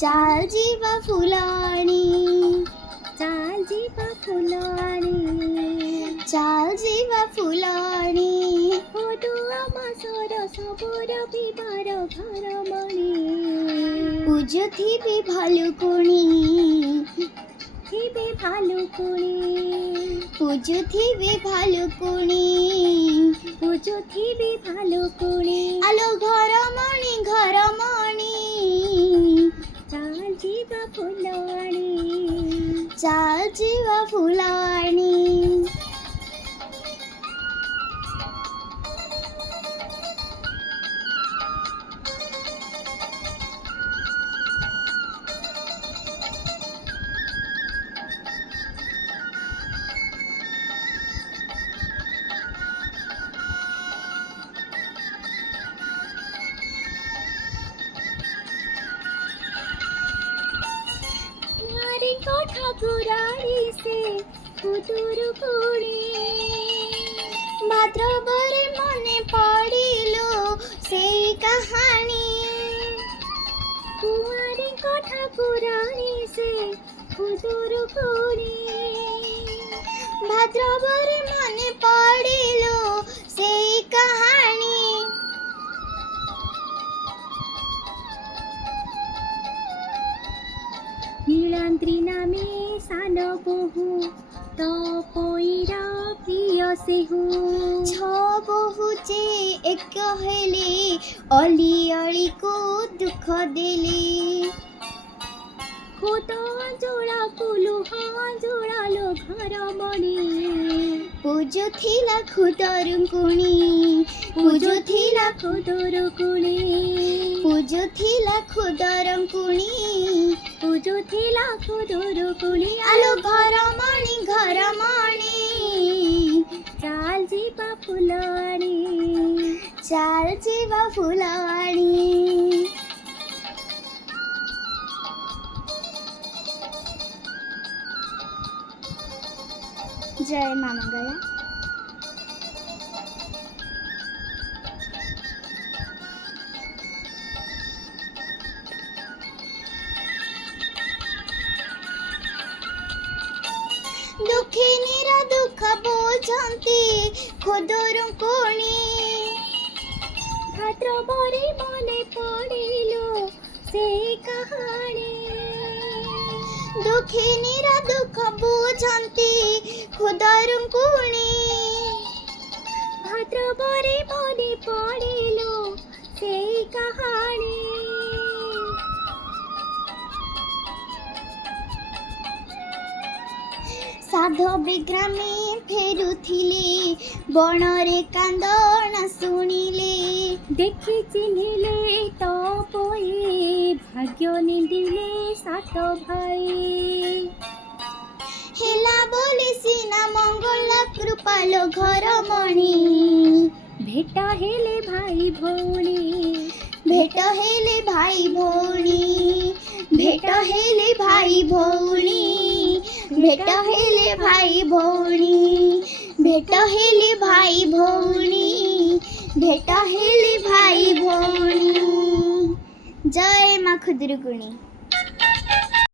चाल जीवा फुलाणी, चाल जीवा फुलाणी, चाल जीवा फुलाणी, होडुआमा सोर सबुर बिबार घरमणी, पूजुथिबी भालुकुणी, थिबी भालुकुणी, पूजुथिबी भालुकुणी, पूजुथिबी भालुकुणी, आलो घरमणी घरमणी, चाल जीवा फुलाणी, चाल जीवा फुलाणी. नारी कोठा पुराणी से कुतुरुकुणी, भाद्रबरे मने पड़िलो सेई कहानी, कुंवारी कोठा पुराणी से कुतुरुकुणी, भाद्रबरे मने पड़िलो सेई कहानी. नीलांद्री नामे सान बहु तो पोईरा प्रिय सेहु, छ बहुचे एक हेले अली अली को दुख देले, खोत जोड़ा पुलुहा जोड़ालो घरमणी, पूजुथिला खुदरुकुणी, पूजुथिला खुदरुकुणी, पूजुथिला खुदरुकुणी, पूजुथिला खुदरुकुणी, आलो घरमणी घरमणी, चाल जीवा फुलाणी, चाल जीवा फुलाणी. जय मा मंगला. दुखिनीर दुख बुझंती खुदरुकुणी, भाद्रबरे मने पड़िलो सेई कहानी, दुखिनीर दुख बुझंती खुदरुकुणी, भाद्रबरे मने पड़िलो सेई कहानी, साधो विग्रामी फेरुथिले बणरे कांदना शुणिले, देखि चिन्हिले तो पोई भाग्य निंदिले सात भाई, हेला बोली सीना मंगला कृपालो घरमणी, भेटा हेले भाई भौणी, भेट हेले भाई भौणी, भेट हेले भाई भौणी, भेट हेले भाई भौणी, भेट हेले भाई भौणी, भेट हेले भाई भौणी. जय मा खुदरुकुणी.